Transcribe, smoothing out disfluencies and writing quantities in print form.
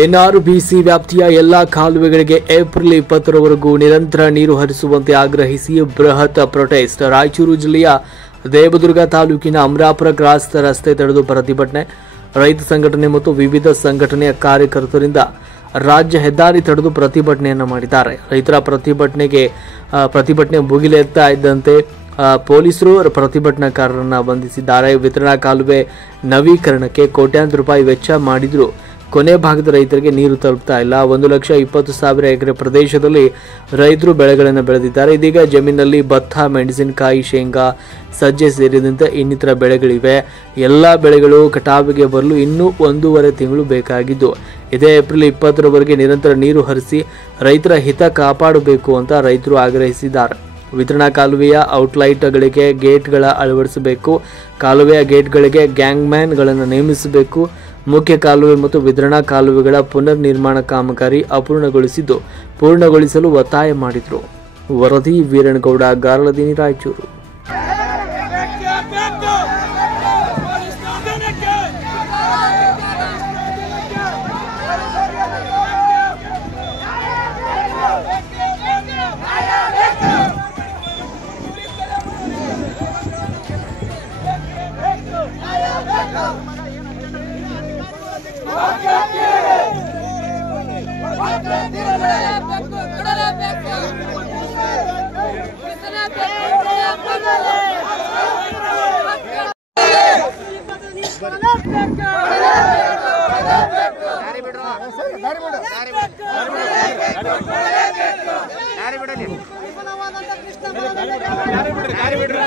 NRBC ವ್ಯಾಪ್ತಿಯ ಎಲ್ಲಾ ಕಾಲುವೆಗಳಿಗೆ ಏಪ್ರಿಲ್ 20ರವರೆಗೂ ನಿರಂತರ ನೀರು ಹರಿಸುವಂತೆ ಆಗ್ರಹಿಸಿ ಬೃಹತ್ ಪ್ರೊಟೆಸ್ಟ್. ರಾಯಚೂರು ಜಿಲ್ಲೆಯ ದೇವದುರ್ಗ ತಾಲೂಕಿನ ಅಮರಾಪುರ ಕ್ರಾಸ್ ರಸ್ತೆ ತಡೆದು ಪ್ರತಿಭಟನೆ. ರೈತ ಸಂಘಟನೆ ಮತ್ತು ವಿವಿಧ ಸಂಘಟನೆಯ ಕಾರ್ಯಕರ್ತರಿಂದ ರಾಜ್ಯ ಹೆದ್ದಾರಿ ತಡೆದು ಪ್ರತಿಭಟನೆಯನ್ನು ಮಾಡಿದ್ದಾರೆ. ರೈತರ ಪ್ರತಿಭಟನೆ ಮುಗಿಲೆತ್ತಾ ಇದ್ದಂತೆ ಪೊಲೀಸರು ಪ್ರತಿಭಟನಾಕಾರರನ್ನು ಬಂಧಿಸಿದ್ದಾರೆ. ವಿತರಣಾ ಕಾಲುವೆ ನವೀಕರಣಕ್ಕೆ ಕೋಟ್ಯಾಂತರ ರೂಪಾಯಿ ವೆಚ್ಚ ಮಾಡಿದ್ರು ಕೊನೆ ಭಾಗದ ರೈತರಿಗೆ ನೀರು ತಲುಪ್ತಾ ಇಲ್ಲ. 1,20,000 ಎಕರೆ ಪ್ರದೇಶದಲ್ಲಿ ರೈತರು ಬೆಳೆಗಳನ್ನು ಬೆಳೆದಿದ್ದಾರೆ. ಇದೀಗ ಜಮೀನಲ್ಲಿ ಭತ್ತ, ಮೆಣಸಿನಕಾಯಿ, ಶೇಂಗಾ, ಸಜ್ಜೆ ಸೇರಿದಂತೆ ಇನ್ನಿತರ ಬೆಳೆಗಳಿವೆ. ಎಲ್ಲ ಬೆಳೆಗಳು ಕಟಾವಿಗೆ ಬರಲು ಇನ್ನೂ 1.5 ತಿಂಗಳು ಬೇಕಾಗಿದ್ದು, ಇದೇ ಏಪ್ರಿಲ್ 20ರವರೆಗೆ ನಿರಂತರ ನೀರು ಹರಿಸಿ ರೈತರ ಹಿತ ಕಾಪಾಡಬೇಕು ಅಂತ ರೈತರು ಆಗ್ರಹಿಸಿದ್ದಾರೆ. ವಿತರಣಾ ಕಾಲುವೆಯ ಔಟ್ಲೈಟ್ಗಳಿಗೆ ಗೇಟ್ಗಳ ಅಳವಡಿಸಬೇಕು. ಕಾಲುವೆಯ ಗೇಟ್ಗಳಿಗೆ ಗ್ಯಾಂಗ್ಮ್ಯಾನ್ಗಳನ್ನು ನೇಮಿಸಬೇಕು. ಮುಖ್ಯ ಕಾಲುವೆ ಮತ್ತು ವಿತರಣಾ ಕಾಲುವೆಗಳ ಪುನರ್ ನಿರ್ಮಾಣ ಕಾಮಗಾರಿ ಅಪೂರ್ಣಗೊಳಿಸಿದ್ದು ಪೂರ್ಣಗೊಳಿಸಲು ಒತ್ತಾಯ ಮಾಡಿದರು. ವರದಿ ವೀರನಗೌಡ, ಗಾರ್ಲದಿನಿ, ರಾಯಚೂರು. ದಾರಿ ಬಿಡ್ರಿ